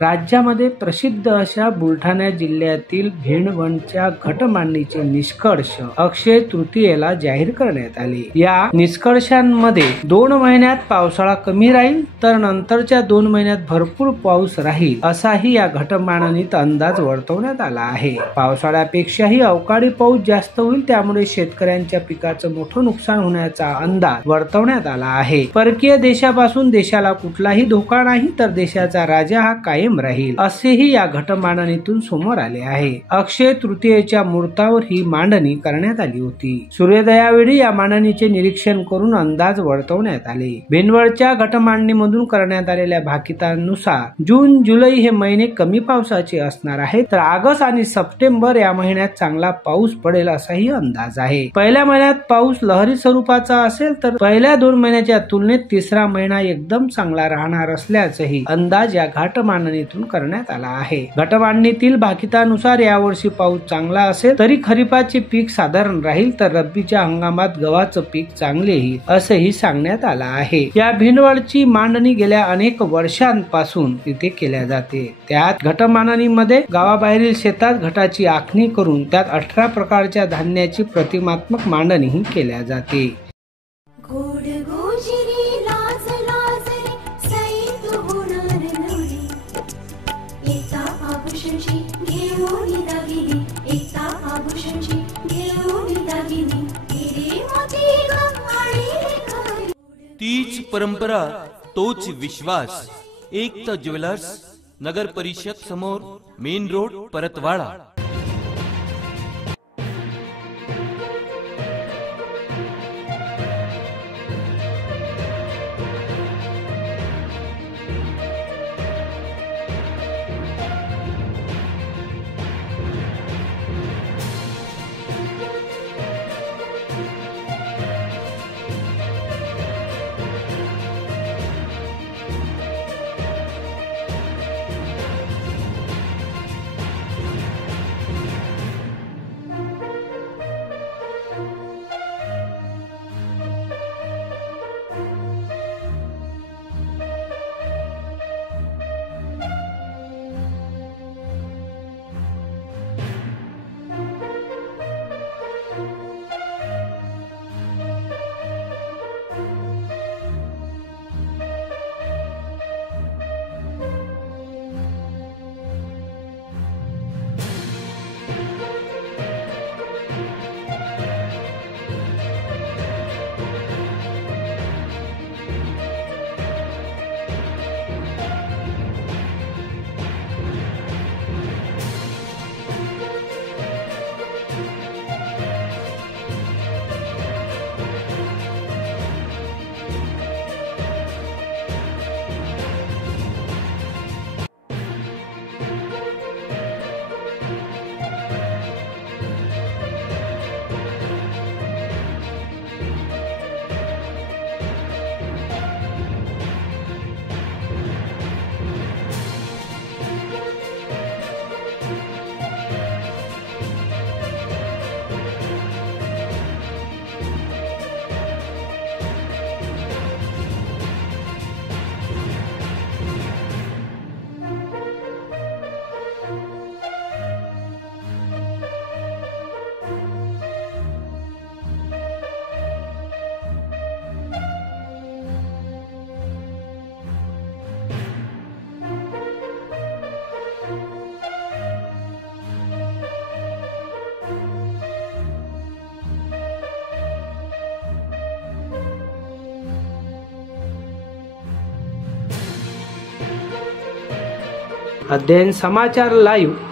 राज्यामध्ये प्रसिद्ध अशा बुलढाणा जिल्ह्यातील भिंडवणच्या घटमांडणीचे निष्कर्ष अक्षय तृतीयेला जाहीर करण्यात आले। या निष्कर्षांमध्ये 2 महिन्यात पावसाळा कमी राहील तर नंतरच्या 2 महिन्यात भरपूर पाऊस राहील असाही या घटमांडणीत अंदाज वर्तवण्यात आला आहे। पावसाळ्यापेक्षाही अवकाळी पाऊस जास्त होईल, त्यामुळे शेतकऱ्यांच्या पिकाचं मोठं नुकसान होण्याचा अंदाज वर्तवण्यात आला आहे। परकीय देशापासून देशाला कुठलाही धोका नाही, तर देशाचा राजा हा कायम राहील असेही या घटमांडणीतून समोर आले आहे। अक्षय तृतीयेच्या मुहूर्तावर ही मांडणी करण्यात आली होती। सूर्योदयावेळी या मांडणीचे निरीक्षण करून अंदाज वर्तवण्यात आले। भिंडवणच्या घटमांडणीमधून करण्यात आलेल्या भाकितानुसार जून जुलै हे महिने कमी पावसाचे असणार आहेत, तर ऑगस्ट आणि सप्टेंबर या महिन्यात चांगला पाऊस पडेल असाही अंदाज आहे। पहिल्या महिन्यात पाऊस लहरी स्वरूपाचा असेल, तर पहिल्या 2 महिन्याच्या तुलनेत तिसरा महिना एकदम चांगला राहणार असल्याचाही अंदाज या घटमांडणीतून करण्यात आला आहे। घटमांडणीतील भाकितानुसार यावर्षी पाऊस चांगला असेल तरी खरीपाचे पीक साधारण राहील, तर रब्बीच्या हंगामात गव्हाचं पीक चांगले येईल असेही सांगण्यात आलं आहे। या भिंडवणची मांडणी गेल्या अनेक वर्षांपासून इथे केल्या जाते। त्यात घटमांडणीमध्ये गावाबाहेरील शेतात घटाची आखणी करून त्यात 18 प्रकारच्या धान्याची प्रतिमात्मक मांडणीही केल्या जाते। तीच परंपरा, तोच विश्वास। एकता ज्वेलर्स, नगर परिषद समोर, मेन रोड, परतवाडा। अध्ययन समाचार लाईव्ह